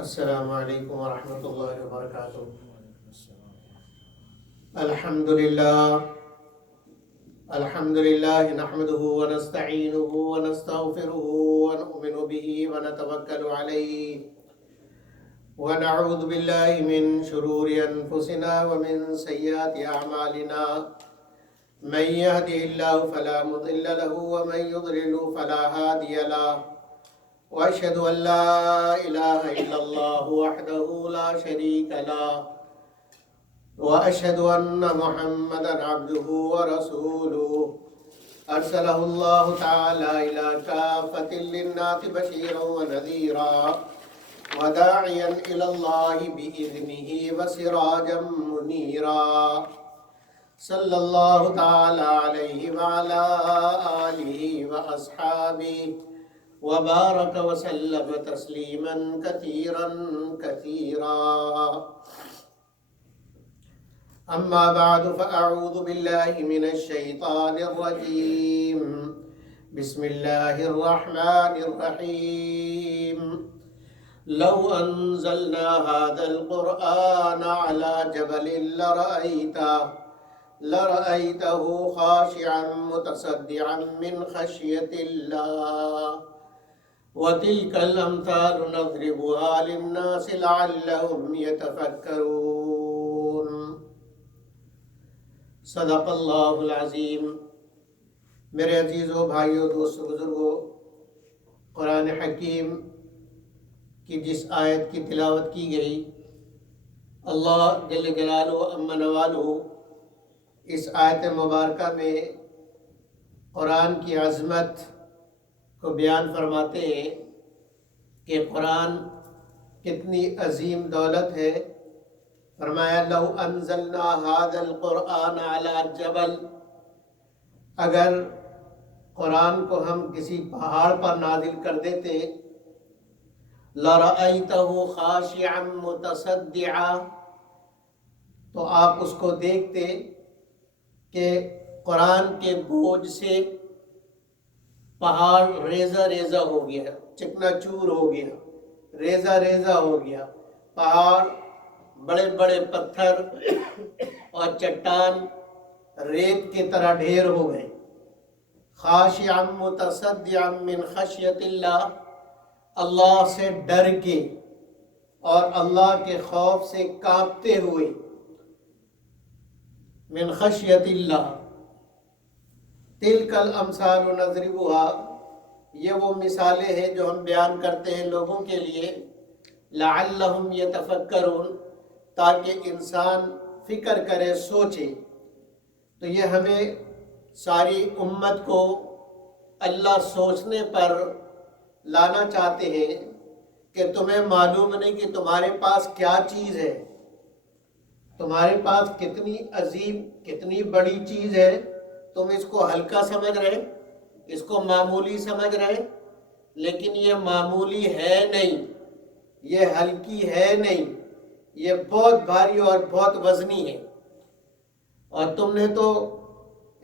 السلام علیکم ورحمۃ اللہ وبرکاتہ۔ الحمد للہ نحمده ونستعینه ونستغفره ونؤمن به ونتوکل علیہ ونعوذ باللہ من شرور انفسنا ومن سیئات اعمالنا، من يهده الله فلا مضل له ومن يضلل فلا هادي له، وأشهد أن لا إله إلا الله وحده لا شريك له، وأشهد أن محمدا عبده ورسوله أرسله الله تعالى إلى كافة للناس بشيرا ونذيرا وداعيا إلى الله بإذنه وسراجا منيرا، صلى الله تعالى عليه وعلى آله وأصحابه وبارك وسلم تسليما كثيرا كثيرا، أما بعد فأعوذ بالله من الشيطان الرجيم، بسم الله الرحمن الرحيم، لو أنزلنا هذا القرآن على جبل لرأيته خاشعا متصدعا من خشية الله، وتلك الأمثال نضربها للناس لعلهم يتفكرون۔ صدق اللہ العظیم۔ میرے عزیزوں، بھائیوں، دوستوں، بزرگوں، قرآن حکیم کی جس آیت کی تلاوت کی گئی، اللہ جل جلالہ عم نوالہ اس آیت مبارکہ میں قرآن کی عظمت کو بیان فرماتے ہیں کہ قرآن کتنی عظیم دولت ہے۔ فرمایا لو انزلنا هذا القرآن على جبل، اگر قرآن کو ہم کسی پہاڑ پر نازل کر دیتے، لرأيته خاشعا متصدعا، تو آپ اس کو دیکھتے کہ قرآن کے بوجھ سے پہاڑ ریزہ ریزہ ہو گیا، چکنا چور ہو گیا، ریزہ ریزہ ہو گیا، پہاڑ بڑے بڑے پتھر اور چٹان ریت کی طرح ڈھیر ہو گئے۔ خاشعا متصدعا من خشیت اللہ، اللہ سے ڈر کے اور اللہ کے خوف سے کانپتے ہوئے، من خشیت اللہ۔ تلک الامثال نضربها، یہ وہ مثالیں ہیں جو ہم بیان کرتے ہیں لوگوں کے لیے، لعلہم یتفکرون، تاکہ انسان فکر کرے، سوچے۔ تو یہ ہمیں ساری امت کو اللہ سوچنے پر لانا چاہتے ہیں کہ تمہیں معلوم نہیں کہ تمہارے پاس کیا چیز ہے، تمہارے پاس کتنی عظیم، کتنی بڑی چیز ہے، تم اس کو ہلکا سمجھ رہے، اس کو معمولی سمجھ رہے، لیکن یہ معمولی ہے نہیں، یہ ہلکی ہے نہیں، یہ بہت بھاری اور بہت وزنی ہے۔ اور تم نے تو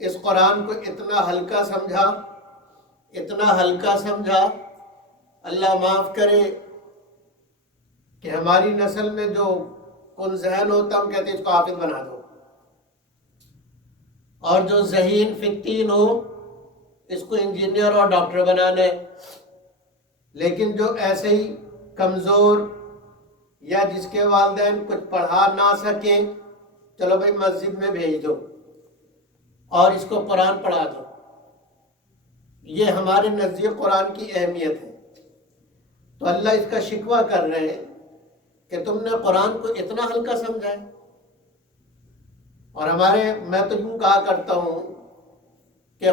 اس قرآن کو اتنا ہلکا سمجھا، اتنا ہلکا سمجھا، اللہ معاف کرے کہ ہماری نسل میں جو کن ذہن ہوتا ہم کہتے ہیں اس کو حافظ بنا دو، اور جو ذہین فطین ہو اس کو انجینئر اور ڈاکٹر بنانا ہے۔ لیکن جو ایسے ہی کمزور یا جس کے والدین کچھ پڑھا نہ سکیں، چلو بھائی مسجد میں بھیج دو اور اس کو قرآن پڑھا دو۔ یہ ہمارے نزدیک قرآن کی اہمیت ہے۔ تو اللہ اس کا شکوہ کر رہے ہیں کہ تم نے قرآن کو اتنا ہلکا سمجھا ہے۔ اور میں تو یوں کہا کرتا ہوں کہ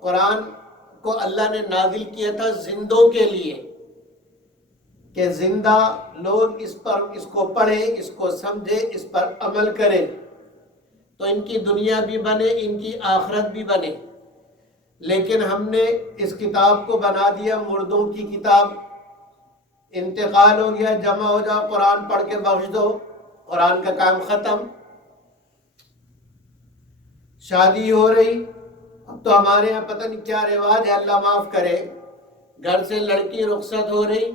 قرآن کو اللہ نے نازل کیا تھا زندوں کے لیے، کہ زندہ لوگ اس کو پڑھیں، اس کو سمجھیں، اس پر عمل کریں، تو ان کی دنیا بھی بنے، ان کی آخرت بھی بنے۔ لیکن ہم نے اس کتاب کو بنا دیا مردوں کی کتاب، انتقال ہو گیا، جمع ہو جاؤ، قرآن پڑھ کے بخش دو، قرآن کا کام ختم۔ شادی ہو رہی، اب تو ہمارے یہاں پتہ نہیں کیا رواج ہے، اللہ معاف کرے، گھر سے لڑکی رخصت ہو رہی،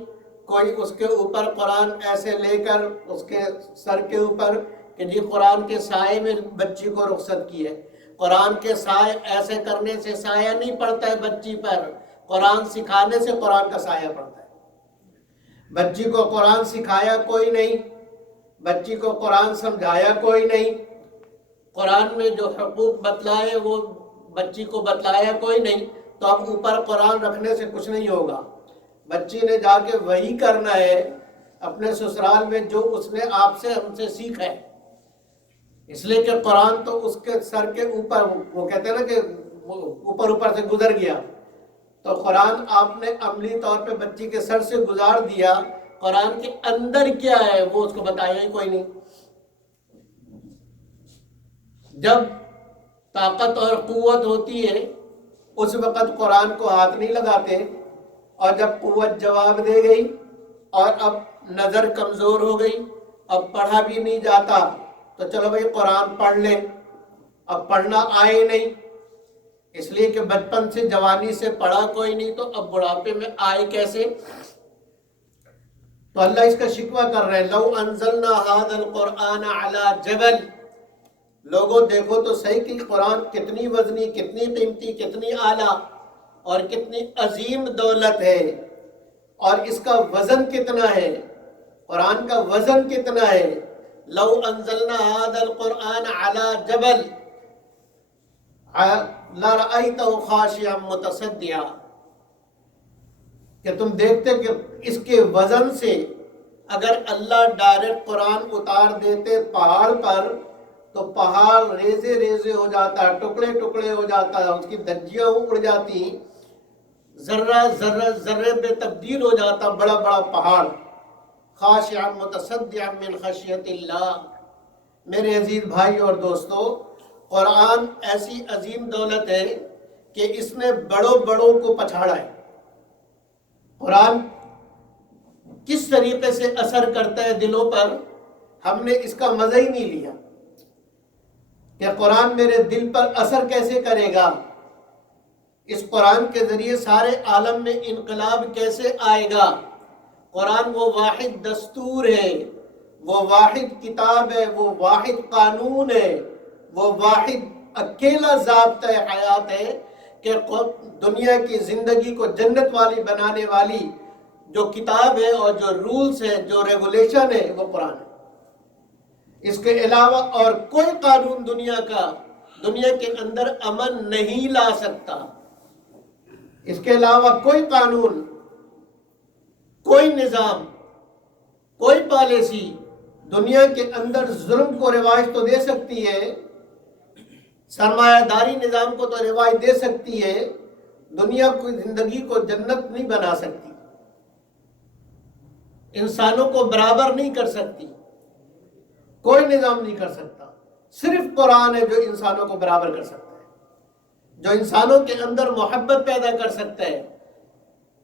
کوئی اس کے اوپر قرآن ایسے لے کر اس کے سر کے اوپر کہ جی قرآن کے سائے میں بچی کو رخصت کی ہے. قرآن کے سائے ایسے کرنے سے سایہ نہیں پڑتا ہے بچی پر، قرآن سکھانے سے قرآن کا سایہ پڑتا ہے. بچی کو قرآن سکھایا کوئی نہیں، بچی کو قرآن سمجھایا کوئی نہیں، قرآن میں جو حقوق بتلائے وہ بچی کو بتلایا کوئی نہیں، تو اب اوپر قرآن رکھنے سے کچھ نہیں ہوگا. بچی نے جا کے وہی کرنا ہے اپنے سسرال میں جو اس نے آپ سے ہم سے سیکھا ہے. اس لیے کہ قرآن تو اس کے سر کے اوپر، وہ کہتے ہیں نا کہ اوپر سے گزر گیا، تو قرآن آپ نے عملی طور پہ بچی کے سر سے گزار دیا. قرآن کے اندر کیا ہے وہ اس کو بتایا ہی کوئی نہیں. جب طاقت اور قوت ہوتی ہے اس وقت قرآن کو ہاتھ نہیں لگاتے، اور جب قوت جواب دے گئی اور اب نظر کمزور ہو گئی، اب پڑھا بھی نہیں جاتا، تو چلو بھائی قرآن پڑھ لیں. اب پڑھنا آئے نہیں، اس لیے کہ بچپن سے جوانی سے پڑھا کوئی نہیں، تو اب بڑھاپے میں آئے کیسے؟ تو اللہ اس کا شکوہ کر رہے ہیں، لو انزلنا هذا القرآن على جبل. لوگوں دیکھو تو صحیح کہ قرآن کتنی وزنی، کتنی قیمتی، کتنی اعلیٰ اور کتنی عظیم دولت ہے، اور اس کا وزن کتنا ہے، قرآن کا وزن کتنا ہے. لو انزلنا هذا القرآن على جبل لرأيته خاشعا متصدعا، کہ تم دیکھتے کہ اس کے وزن سے اگر اللہ ڈائریکٹ قرآن اتار دیتے پہاڑ پر تو پہاڑ ریزے ریزے ہو جاتا، ٹکڑے ٹکڑے ہو جاتا، اس کی دھجیاں اڑ جاتی، ذرہ ذرہ ذرے میں تبدیل ہو جاتا بڑا بڑا پہاڑ. خاشعا متصدعا من خشیت اللہ. میرے عزیز بھائی اور دوستو، قرآن ایسی عظیم دولت ہے کہ اس نے بڑوں بڑوں کو پچھاڑا ہے. قرآن کس طریقے سے اثر کرتا ہے دلوں پر، ہم نے اس کا مزہ ہی نہیں لیا کہ قرآن میرے دل پر اثر کیسے کرے گا، اس قرآن کے ذریعے سارے عالم میں انقلاب کیسے آئے گا. قرآن وہ واحد دستور ہے، وہ واحد کتاب ہے، وہ واحد قانون ہے، وہ واحد اکیلا ضابطۂ حیات ہے کہ دنیا کی زندگی کو جنت والی بنانے والی جو کتاب ہے اور جو رولز ہے، جو ریگولیشن ہے، وہ قرآن ہے. اس کے علاوہ اور کوئی قانون دنیا کے اندر امن نہیں لا سکتا. اس کے علاوہ کوئی قانون، کوئی نظام، کوئی پالیسی دنیا کے اندر ظلم کو رواج تو دے سکتی ہے، سرمایہ داری نظام کو تو رواج دے سکتی ہے، دنیا کی زندگی کو جنت نہیں بنا سکتی، انسانوں کو برابر نہیں کر سکتی، کوئی نظام نہیں کر سکتا. صرف قرآن ہے جو انسانوں کو برابر کر سکتا ہے، جو انسانوں کے اندر محبت پیدا کر سکتا ہے.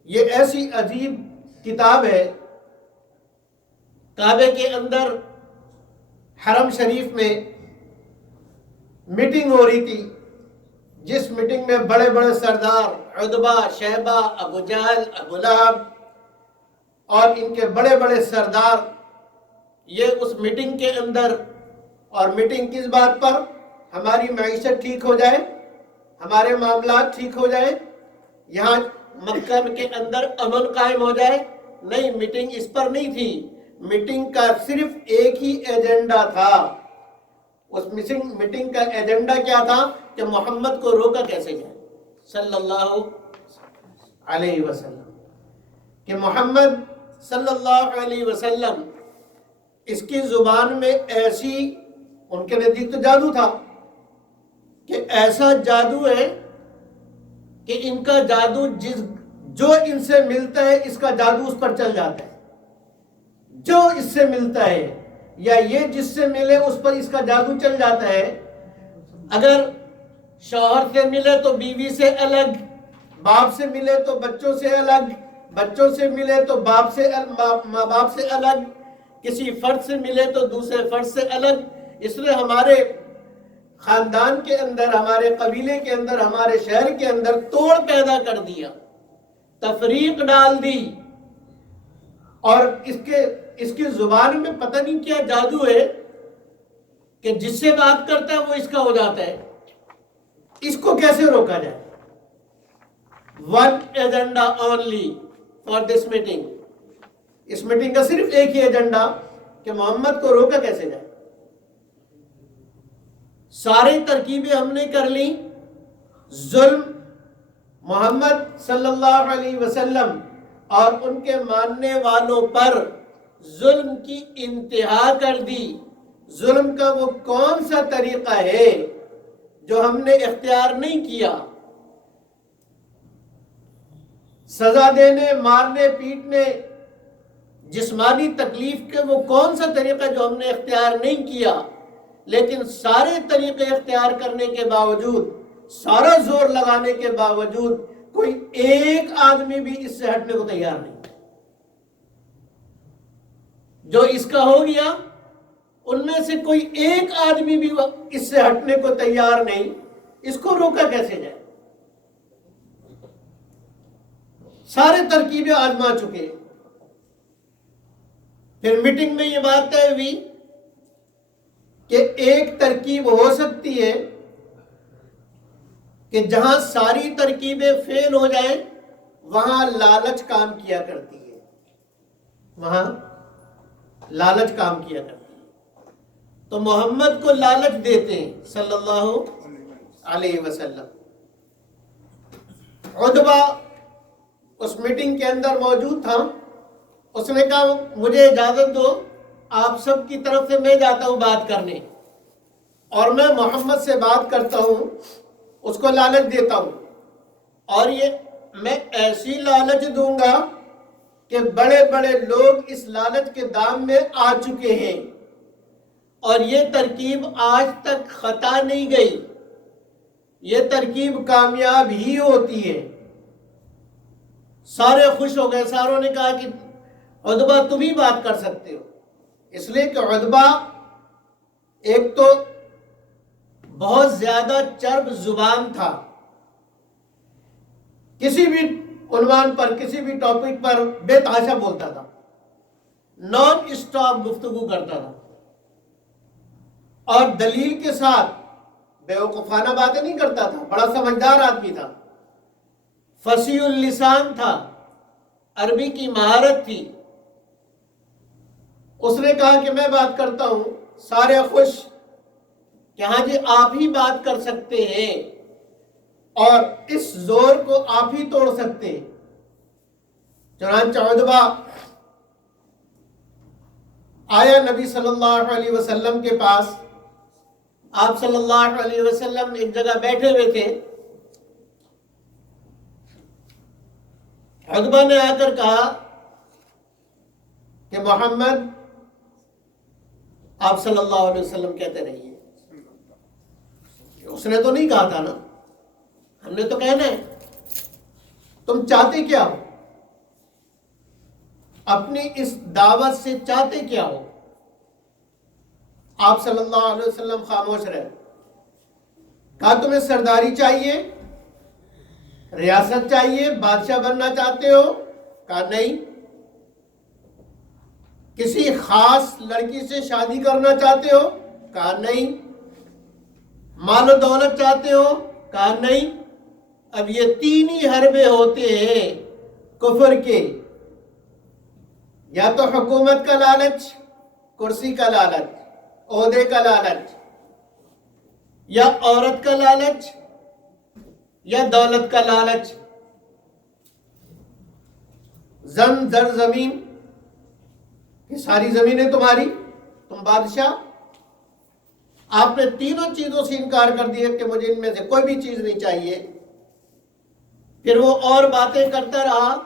یہ ایسی عجیب کتاب ہے. کعبے کے اندر حرم شریف میں میٹنگ ہو رہی تھی، جس میٹنگ میں بڑے بڑے سردار عتبہ، شیبہ، ابو جہل، ابو لہب اور ان کے بڑے بڑے سردار یہ اس میٹنگ کے اندر، اور میٹنگ کس بات پر؟ ہماری معیشت ٹھیک ہو جائے، ہمارے معاملات ٹھیک ہو جائے، یہاں مکہ کے اندر امن قائم ہو جائے. نہیں، میٹنگ اس پر نہیں تھی. میٹنگ کا صرف ایک ہی ایجنڈا تھا. اس میٹنگ کا ایجنڈا کیا تھا؟ کہ محمد کو روکا کیسے جائے صلی اللہ علیہ وسلم، کہ محمد صلی اللہ علیہ وسلم اس کی زبان میں ایسی، ان کے نزدیک تو جادو تھا کہ ایسا جادو ہے کہ ان کا جادو جو ان سے ملتا ہے اس کا جادو اس پر چل جاتا ہے. جو اس سے ملتا ہے یا یہ جس سے ملے اس پر اس کا جادو چل جاتا ہے. اگر شوہر سے ملے تو بیوی سے الگ، باپ سے ملے تو بچوں سے الگ، بچوں سے ملے تو ماں باپ سے الگ، کسی فرد سے ملے تو دوسرے فرد سے الگ. اس لیے ہمارے خاندان کے اندر، ہمارے قبیلے کے اندر، ہمارے شہر کے اندر توڑ پیدا کر دیا، تفریق ڈال دی. اور اس کی زبان میں پتہ نہیں کیا جادو ہے کہ جس سے بات کرتا ہے وہ اس کا ہو جاتا ہے. اس کو کیسے روکا جائے؟ One agenda only for this meeting. اس میٹنگ کا صرف ایک ہی ایجنڈا کہ محمد کو روکا کیسے جائے. ساری ترکیبیں ہم نے کر لی. ظلم محمد صلی اللہ علیہ وسلم اور ان کے ماننے والوں پر ظلم کی انتہا کر دی. ظلم کا وہ کون سا طریقہ ہے جو ہم نے اختیار نہیں کیا؟ سزا دینے، مارنے، پیٹنے، جسمانی تکلیف کے وہ کون سا طریقہ جو ہم نے اختیار نہیں کیا؟ لیکن سارے طریقے اختیار کرنے کے باوجود، سارا زور لگانے کے باوجود کوئی ایک آدمی بھی اس سے ہٹنے کو تیار نہیں. جو اس کا ہو گیا ان میں سے کوئی ایک آدمی بھی اس سے ہٹنے کو تیار نہیں. اس کو روکا کیسے جائے؟ سارے ترکیبیں آزما چکے. پھر میٹنگ میں یہ بات طے ہوئی کہ ایک ترکیب ہو سکتی ہے کہ جہاں ساری ترکیبیں فیل ہو جائیں وہاں لالچ کام کیا کرتی ہے. وہاں لالچ کام کیا کرتی ہے. تو محمد کو لالچ دیتے ہیں صلی اللہ علیہ وسلم. عتبہ اس میٹنگ کے اندر موجود تھا. اس نے کہا مجھے اجازت دو، آپ سب کی طرف سے میں جاتا ہوں بات کرنے اور میں محمد سے بات کرتا ہوں، اس کو لالچ دیتا ہوں، اور یہ میں ایسی لالچ دوں گا کہ بڑے بڑے لوگ اس لالچ کے دام میں آ چکے ہیں اور یہ ترکیب آج تک خطا نہیں گئی. یہ ترکیب کامیاب ہی ہوتی ہے. سارے خوش ہو گئے. ساروں نے کہا کہ عتبہ تم ہی بات کر سکتے ہو. اس لیے کہ عتبہ ایک تو بہت زیادہ چرب زبان تھا. کسی بھی عنوان پر، کسی بھی ٹاپک پر بے تحاشا بولتا تھا، نان اسٹاپ گفتگو کرتا تھا اور دلیل کے ساتھ بیوقوفانہ باتیں نہیں کرتا تھا. بڑا سمجھدار آدمی تھا، فصیح اللسان تھا، عربی کی مہارت تھی. اس نے کہا کہ میں بات کرتا ہوں. سارے خوش کہ ہاں جی آپ ہی بات کر سکتے ہیں اور اس زور کو آپ ہی توڑ سکتے ہیں. چنانچہ عتبہ آیا نبی صلی اللہ علیہ وسلم کے پاس. آپ صلی اللہ علیہ وسلم ایک جگہ بیٹھے ہوئے تھے. عتبہ نے آ کر کہا کہ محمد آپ صلی اللہ علیہ وسلم کہتے رہیے. اس نے تو نہیں کہا تھا نا، ہم نے تو کہنا ہے. تم چاہتے کیا ہو؟ اپنی اس دعوت سے چاہتے کیا ہو؟ آپ صلی اللہ علیہ وسلم خاموش رہے. کہا تمہیں سرداری چاہیے، ریاست چاہیے، بادشاہ بننا چاہتے ہو؟ کہا نہیں. کسی خاص لڑکی سے شادی کرنا چاہتے ہو؟ کہا نہیں. مال و دولت چاہتے ہو؟ کہا نہیں. اب یہ تین ہی حربے ہوتے ہیں کفر کے، یا تو حکومت کا لالچ، کرسی کا لالچ، عہدے کا لالچ، یا عورت کا لالچ، یا دولت کا لالچ. زر زمین، یہ ساری زمینیں تمہاری، تم بادشاہ. آپ نے تینوں چیزوں سے انکار کر دیا کہ مجھے ان میں سے کوئی بھی چیز نہیں چاہیے. پھر وہ اور باتیں کرتا رہا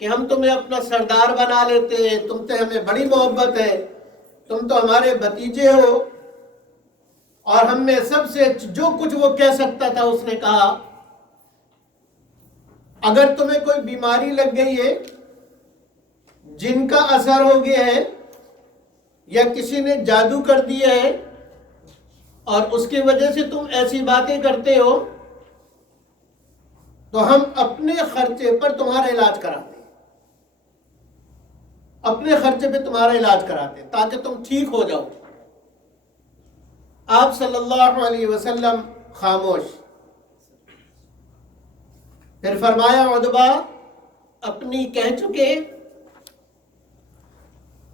کہ ہم تمہیں اپنا سردار بنا لیتے ہیں، تم سے ہمیں بڑی محبت ہے، تم تو ہمارے بھتیجے ہو. اور ہم میں سب سے جو کچھ وہ کہہ سکتا تھا اس نے کہا. اگر تمہیں کوئی بیماری لگ گئی ہے، جن کا اثر ہو گیا ہے، یا کسی نے جادو کر دیا ہے اور اس کی وجہ سے تم ایسی باتیں کرتے ہو، تو ہم اپنے خرچے پر تمہارا علاج کراتے ہیں. اپنے خرچے پہ تمہارا علاج کراتے تاکہ تم ٹھیک ہو جاؤ. آپ صلی اللہ علیہ وسلم خاموش. پھر فرمایا عتبہ اپنی کہہ چکے،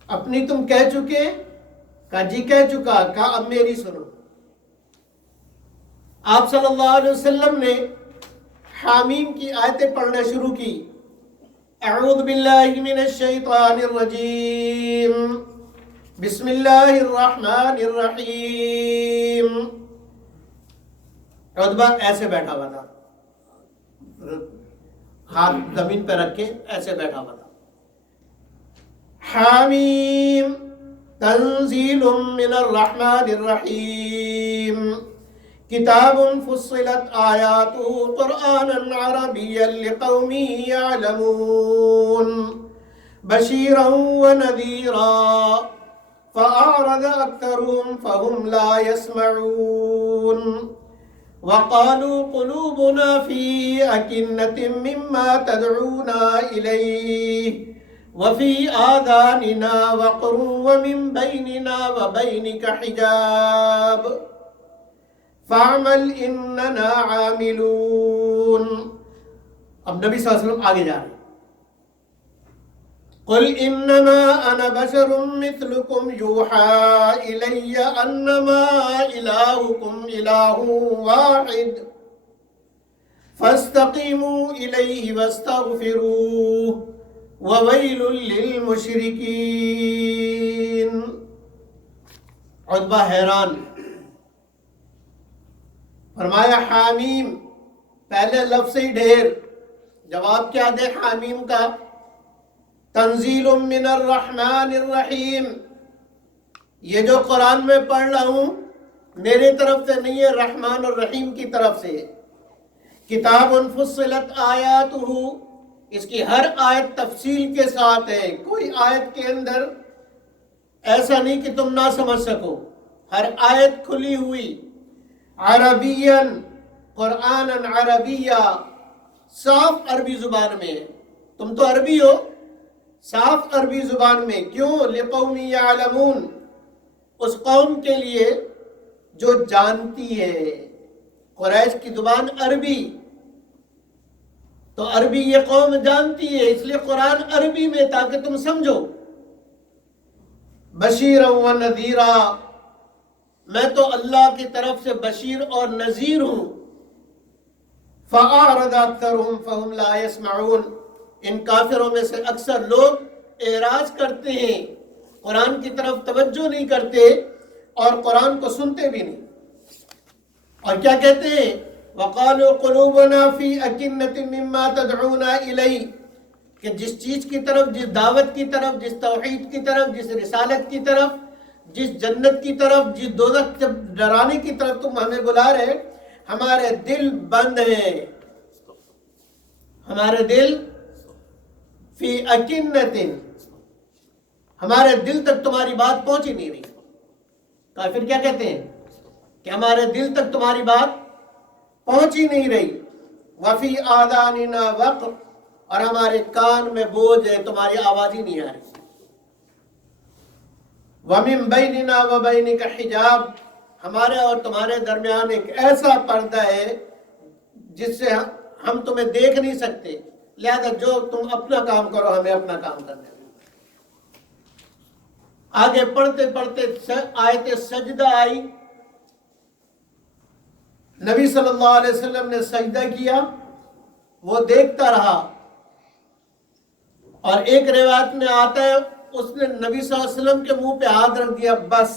اپنی تم کہہ چکے؟ کہا جی کہہ چکا. کہا اب میری سنو. آپ صلی اللہ علیہ وسلم نے حامیم کی آیتیں پڑھنا شروع کی. اعوذ باللہ من الشیطان الرجیم بسم اللہ الرحمن الرحیم. عتبہ ایسے بیٹھا ہوا تھا، ہاتھ زمین پہ رکھ کے ایسے بیٹھا ہوا تھا. حامیم تنزیل من الرحمن الرحیم کتاب فصلت آیاتہ قرآنا عربیا لقوم یعلمون بشیرا ونذیرا فأعرض أكثرهم فهم لا يسمعون وقالوا قلوبنا في أكنة مما تدعونا إليه وفي آذاننا وقر ومن بيننا وبينك حجاب فاعمل إننا عاملون. اب نبی صلی اللہ علیہ وسلم آگے جا رہے ہیں. قل انما انا بشر مثلكم يوحى الي انما الهكم اله واحد فاستقيموا اليه واستغفروه وويل للمشركين. عتبہ حیران. فرمایا حامیم، پہلے لفظ ہی ڈھیر. جواب کیا دے حامیم کا؟ تنزیل من الرحمن الرحیم. یہ جو قرآن میں پڑھ رہا ہوں میرے طرف سے نہیں ہے، رحمان الرحیم کی طرف سے. کتاب فصلت آیاتہ، اس کی ہر آیت تفصیل کے ساتھ ہے. کوئی آیت کے اندر ایسا نہیں کہ تم نہ سمجھ سکو، ہر آیت کھلی ہوئی. عربین، قرآن عربیہ، صاف عربی زبان میں. تم تو عربی ہو، صاف عربی زبان میں. کیوں؟ لقوم یعلمون، اس قوم کے لیے جو جانتی ہے. قریش کی زبان عربی، تو عربی یہ قوم جانتی ہے، اس لیے قرآن عربی میں تاکہ تم سمجھو. بشیرا و نذیرا، میں تو اللہ کی طرف سے بشیر اور نذیر ہوں. فأعرض أكثرهم فهم لا يسمعون. ان کافروں میں سے اکثر لوگ اعراض کرتے ہیں، قرآن کی طرف توجہ نہیں کرتے اور قرآن کو سنتے بھی نہیں. اور کیا کہتے ہیں؟ وَقَالُوا قُلُوبُنَا فِي أَكِنَّةٍ مِّمَّا تَدْعُونَا إِلَيْهِ، کہ جس چیز کی طرف، جس دعوت کی طرف، جس توحید کی طرف، جس رسالت کی طرف، جس جنت کی طرف، جس دوزخ سے ڈرانے کی طرف تم ہمیں بلا رہے، ہمارے دل بند ہیں. ہمارے دل فی اکنتن، ہمارے دل تک تمہاری بات پہنچ ہی نہیں رہی. کافر کیا کہتے ہیں؟ کہ ہمارے دل تک تمہاری بات پہنچ ہی نہیں رہی. وفی آذاننا وقر، اور ہمارے کان میں بوجھ ہے، تمہاری آواز ہی نہیں آ رہی. ومن بیننا وبینک حجاب، ہمارے اور تمہارے درمیان ایک ایسا پردہ ہے جس سے ہم تمہیں دیکھ نہیں سکتے، لہذا جو تم اپنا کام کرو، ہمیں اپنا کام کرنے دو. آگے پڑھتے پڑھتے آیت سجدہ آئی. نبی صلی اللہ علیہ وسلم نے سجدہ کیا، وہ دیکھتا رہا. اور ایک روایت میں آتا ہے اس نے نبی صلی اللہ علیہ وسلم کے منہ پہ ہاتھ رکھ دیا. بس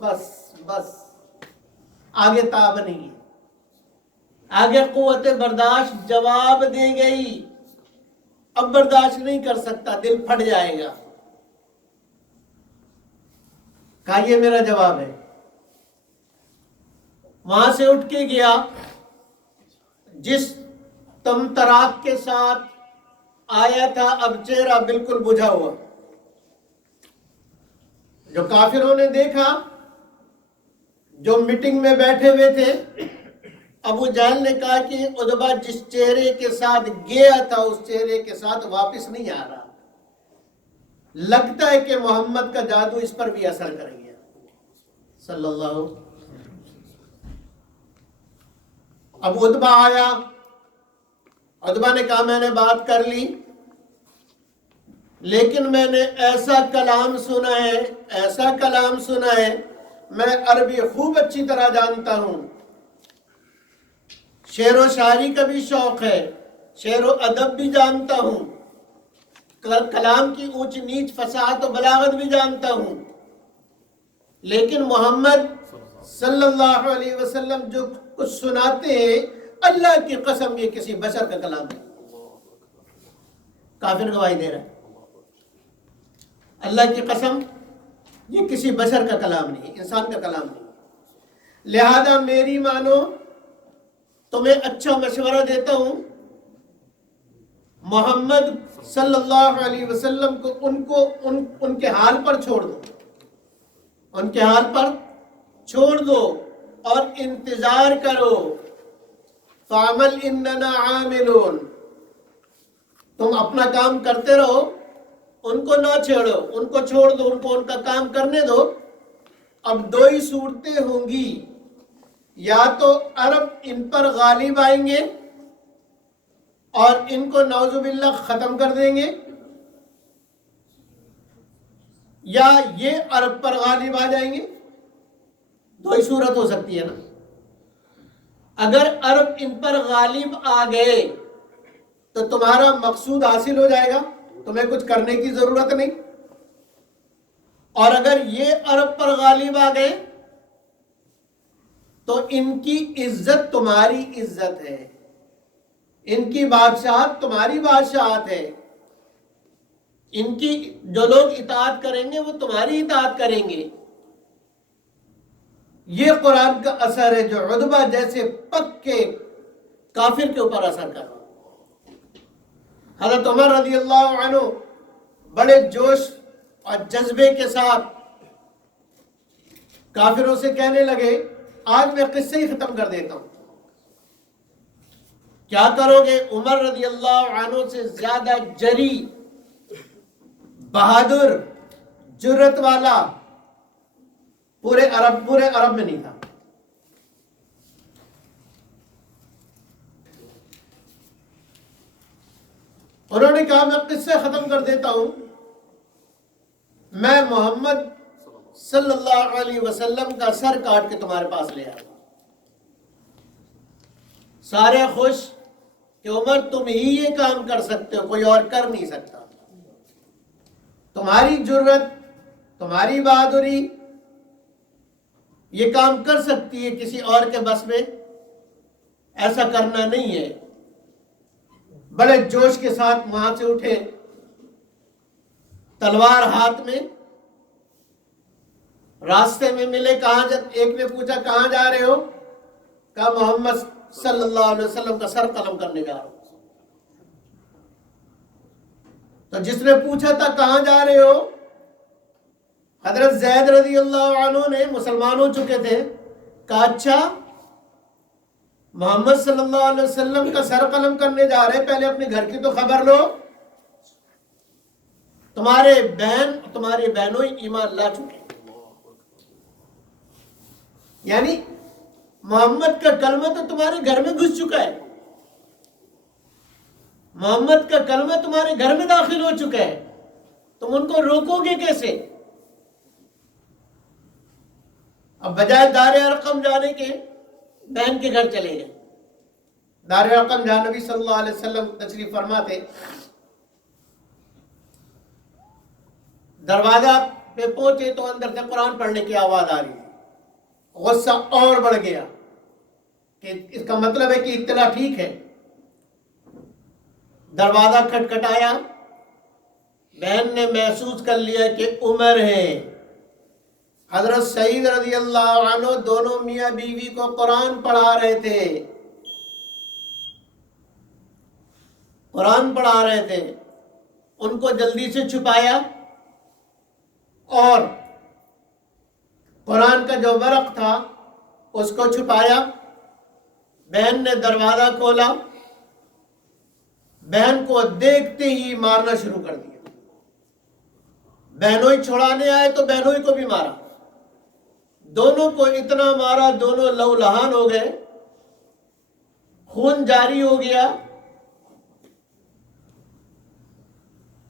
بس بس، آگے تاب نہیں، آگے قوت برداشت جواب دے گئی. اب برداشت نہیں کر سکتا، دل پھٹ جائے گا. کہا یہ میرا جواب ہے. وہاں سے اٹھ کے گیا، جس تمطراق کے ساتھ آیا تھا اب چہرہ بالکل بجھا ہوا. جو کافروں نے دیکھا، جو میٹنگ میں بیٹھے ہوئے تھے، ابو جہل نے کہا کہ عتبہ جس چہرے کے ساتھ گیا تھا اس چہرے کے ساتھ واپس نہیں آ رہا. لگتا ہے کہ محمد کا جادو اس پر بھی اثر کریں گے صلی اللہ. اب عتبہ آیا. عتبہ نے کہا میں نے بات کر لی، لیکن میں نے ایسا کلام سنا ہے، ایسا کلام سنا ہے، میں عربی خوب اچھی طرح جانتا ہوں، شعر و شاعری کا بھی شوق ہے، شعر و ادب بھی جانتا ہوں، کلام کی اونچ نیچ فصاحت و بلاغت بھی جانتا ہوں، لیکن محمد صلی اللہ علیہ وسلم جو کچھ سناتے ہیں، اللہ کی قسم یہ کسی بشر کا کلام نہیں. کافر گواہی دے رہا ہے، اللہ کی قسم یہ کسی بشر کا کلام نہیں، انسان کا کلام نہیں. لہذا میری مانو، تمہیں اچھا مشورہ دیتا ہوں، محمد صلی اللہ علیہ وسلم کو ان کے حال پر چھوڑ دو، ان کے حال پر چھوڑ دو اور انتظار کرو. فعمل اننا عاملون، تم اپنا کام کرتے رہو، ان کو نہ چھیڑو، ان کو چھوڑ دو، ان کو ان کا کام کرنے دو. اب دو ہی صورتیں ہوں گی، یا تو عرب ان پر غالب آئیں گے اور ان کو نعوذ باللہ ختم کر دیں گے، یا یہ عرب پر غالب آ جائیں گے. دو ہی صورت ہو سکتی ہے نا. اگر عرب ان پر غالب آ گئے تو تمہارا مقصود حاصل ہو جائے گا، تمہیں کچھ کرنے کی ضرورت نہیں. اور اگر یہ عرب پر غالب آ گئے تو ان کی عزت تمہاری عزت ہے، ان کی بادشاہت تمہاری بادشاہت ہے، ان کی جو لوگ اطاعت کریں گے وہ تمہاری اطاعت کریں گے. یہ قرآن کا اثر ہے جو عتبہ جیسے پکے کافر کے اوپر اثر کر رہا. حضرت عمر رضی اللہ عنہ بڑے جوش اور جذبے کے ساتھ کافروں سے کہنے لگے، آج میں قصے ہی ختم کر دیتا ہوں. کیا کرو گے؟ عمر رضی اللہ عنہ سے زیادہ جری، بہادر، جرت والا پورے عرب میں نہیں تھا. انہوں نے کہا میں قصے ختم کر دیتا ہوں، میں محمد صلی اللہ علیہ وسلم کا سر کاٹ کے تمہارے پاس لے آیا. سارے خوش کہ عمر تم ہی یہ کام کر سکتے ہو، کوئی اور کر نہیں سکتا. تمہاری جرت، تمہاری بہادری یہ کام کر سکتی ہے، کسی اور کے بس میں ایسا کرنا نہیں ہے. بڑے جوش کے ساتھ وہاں سے اٹھے، تلوار ہاتھ میں. راستے میں ملے، ایک نے پوچھا کہاں جا رہے ہو؟ کہا محمد صلی اللہ علیہ وسلم کا سر قلم کرنے جا رہا ہوں. تو جس نے پوچھا تھا کہاں جا رہے ہو، حضرت زید رضی اللہ عنہ نے، مسلمان ہو چکے تھے، کہا اچھا محمد صلی اللہ علیہ وسلم کا سر قلم کرنے جا رہے، پہلے اپنے گھر کی تو خبر لو، تمہارے بہنوں ایمان لا چکے. یعنی محمد کا کلمہ تو تمہارے گھر میں گھس چکا ہے، محمد کا کلمہ تمہارے گھر میں داخل ہو چکا ہے، تم ان کو روکو گے کیسے؟ اب بجائے دار ارقم جانے کے بہن کے گھر چلے گئے. دار ارقم جہاں نبی صلی اللہ علیہ وسلم تشریف فرما تھے، دروازہ پہ پہنچے تو اندر سے قرآن پڑھنے کی آواز آ رہی تھی. غصہ اور بڑھ گیا کہ اس کا مطلب ہے کہ اطلاع ٹھیک ہے. دروازہ کھٹکھٹایا، بہن نے محسوس کر لیا کہ عمر ہے. حضرت سعید رضی اللہ عنہ دونوں میاں بیوی کو قرآن پڑھا رہے تھے، قرآن پڑھا رہے تھے. ان کو جلدی سے چھپایا اور قرآن کا جو ورق تھا اس کو چھپایا. بہن نے دروازہ کھولا، بہن کو دیکھتے ہی مارنا شروع کر دیا. بہنوئی چھڑانے آئے تو بہنوئی کو بھی مارا، دونوں کو اتنا مارا، دونوں لہو لہان ہو گئے، خون جاری ہو گیا۔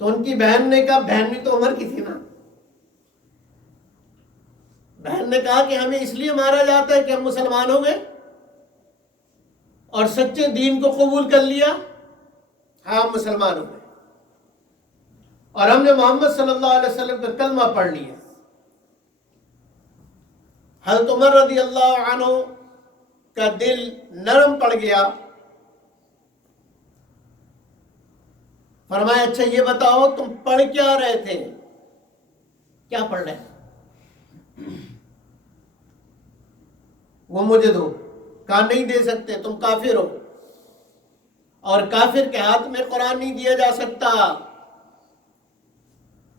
تو ان کی بہن نے کہا، بہن بھی تو عمر کی تھی نا، بہن نے کہا کہ ہمیں اس لیے مارا جاتا ہے کہ ہم مسلمان ہو گئے اور سچے دین کو قبول کر لیا، ہاں ہم مسلمان ہو گئے اور ہم نے محمد صلی اللہ علیہ وسلم کا کلمہ پڑھ لیا۔ حضرت عمر رضی اللہ عنہ کا دل نرم پڑ گیا، فرمایا اچھا یہ بتاؤ تم پڑھ کیا رہے تھے، کیا پڑھ رہے؟ وہ مجھے دو، کہا نہیں دے سکتے، تم کافر ہو اور کافر کے ہاتھ میں قرآن نہیں دیا جا سکتا،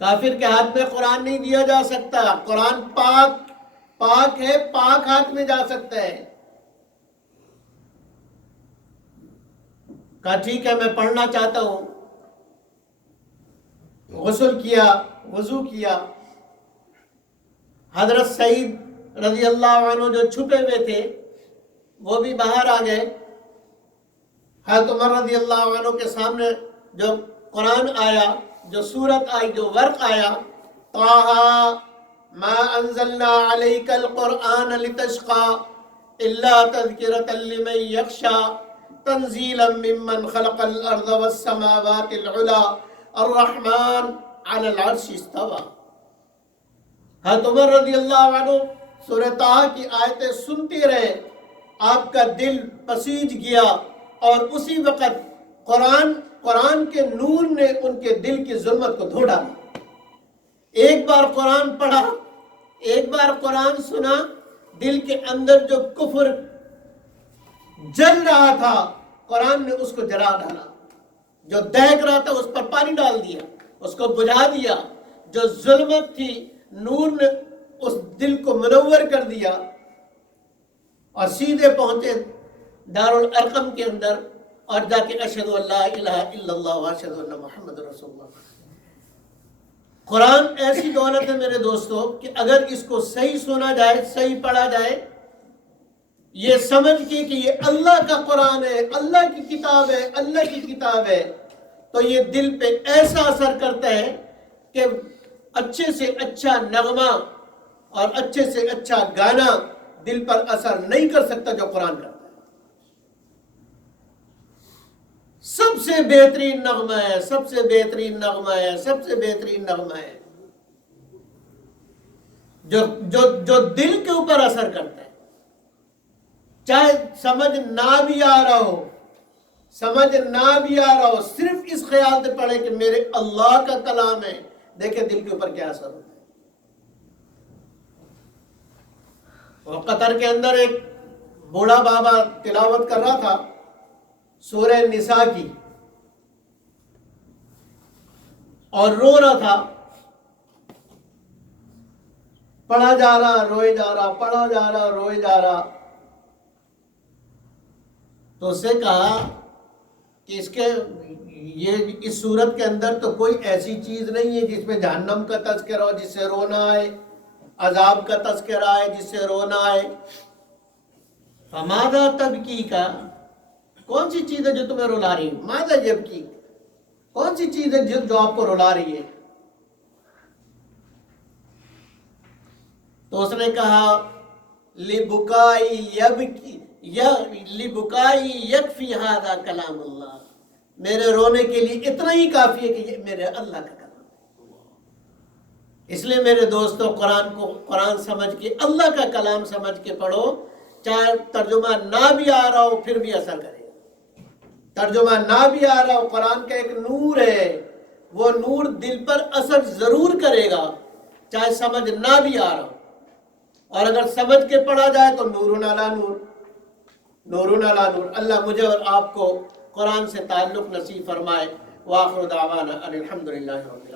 کافر کے ہاتھ میں قرآن نہیں دیا جا سکتا، قرآن پاک ہے، پاک ہاتھ میں جا سکتا ہے۔ کہا ٹھیک ہے میں پڑھنا چاہتا ہوں۔ غسل کیا، وضو کیا، حضرت سعید رضی اللہ عنہ جو چھپے ہوئے تھے وہ بھی باہر آ گئے۔ حضرت عمر رضی اللہ عنہ کے سامنے جو قرآن آیا، جو سورت آئی، جو ورق آیا، طٰہٰ ما انزلنا علیک القرآن لتشقى الا تذکرۃ لمن یخشی تنزیلا ممن خلق الارض والسماوات العلی الرحمن علی العرش استوى۔ حضرت عمر رضی اللہ عنہ سورہ طٰہٰ کی آیتیں سنتے رہے، آپ کا دل پسیج گیا اور اسی وقت قرآن کے نور نے ان کے دل کی ظلمت کو دھو ڈالا۔ ایک بار قرآن پڑھا، ایک بار قرآن سنا، دل کے اندر جو کفر جل رہا تھا قرآن نے اس کو جلا ڈالا، جو دہک رہا تھا اس پر پانی ڈال دیا، اس کو بجھا دیا، جو ظلمت تھی نور نے اس دل کو منور کر دیا اور سیدھے پہنچے دارالارقم کے اندر اور جا کے اشہد ان لا الہ الا اللہ واشہد ان محمد رسول اللہ۔ قرآن ایسی دولت ہے میرے دوستو کہ اگر اس کو صحیح سنا جائے، صحیح پڑھا جائے، یہ سمجھ کے کہ یہ اللہ کا قرآن ہے، اللہ کی کتاب ہے، اللہ کی کتاب ہے، تو یہ دل پہ ایسا اثر کرتا ہے کہ اچھے سے اچھا نغمہ اور اچھے سے اچھا گانا دل پر اثر نہیں کر سکتا جو قرآن کرتا ہے۔ سب سے بہترین نغمہ ہے، سب سے بہترین نغمہ ہے، سب سے بہترین نغمہ ہے جو دل کے اوپر اثر کرتا ہے، چاہے سمجھ نہ بھی آ رہا ہو، سمجھ نہ بھی آ رہا ہو، صرف اس خیال سے پڑھے کہ میرے اللہ کا کلام ہے، دیکھیں دل کے اوپر کیا اثر ہوتا ہے۔ اور قطر کے اندر ایک بوڑھا بابا تلاوت کر رہا تھا سورہ نساء کی اور رو رہا تھا، پڑھا جا رہا روئے جا رہا، پڑھا جا رہا روئے جا رہا، تو اس سے کہا کہ اس صورت کے اندر تو کوئی ایسی چیز نہیں ہے جس میں جہنم کا تذکرہ ہو جس سے رونا آئے، عذاب کا تذکرہ آئے جس سے رونا آئے۔ فماذا تبکیک، کون سی چیز ہے جو تمہیں رلا رہی ہے؟ ماذا یبکیک، کون سی چیز ہے جو آپ کو رلا رہی ہے؟ تو اس نے کہا لبکائی یکفی ھذا کلام اللہ، میرے رونے کے لیے اتنا ہی کافی ہے کہ یہ میرے اللہ کا کلام ہے۔ اس لیے میرے دوستو قرآن سمجھ کے، اللہ کا کلام سمجھ کے پڑھو، چاہے ترجمہ نہ بھی آ رہا ہو پھر بھی اثر کرے گا۔ ترجمہ نہ بھی آ رہا ہو، قرآن کا ایک نور ہے، وہ نور دل پر اثر ضرور کرے گا، چاہے سمجھ نہ بھی آ رہا ہو، اور اگر سمجھ کے پڑھا جائے تو نور علی نور، نور علی نور۔ اللہ مجھے اور آپ کو قرآن سے تعلق نصیب فرمائے۔ وآخر دعوانا ان الحمد للہ رب العالمین۔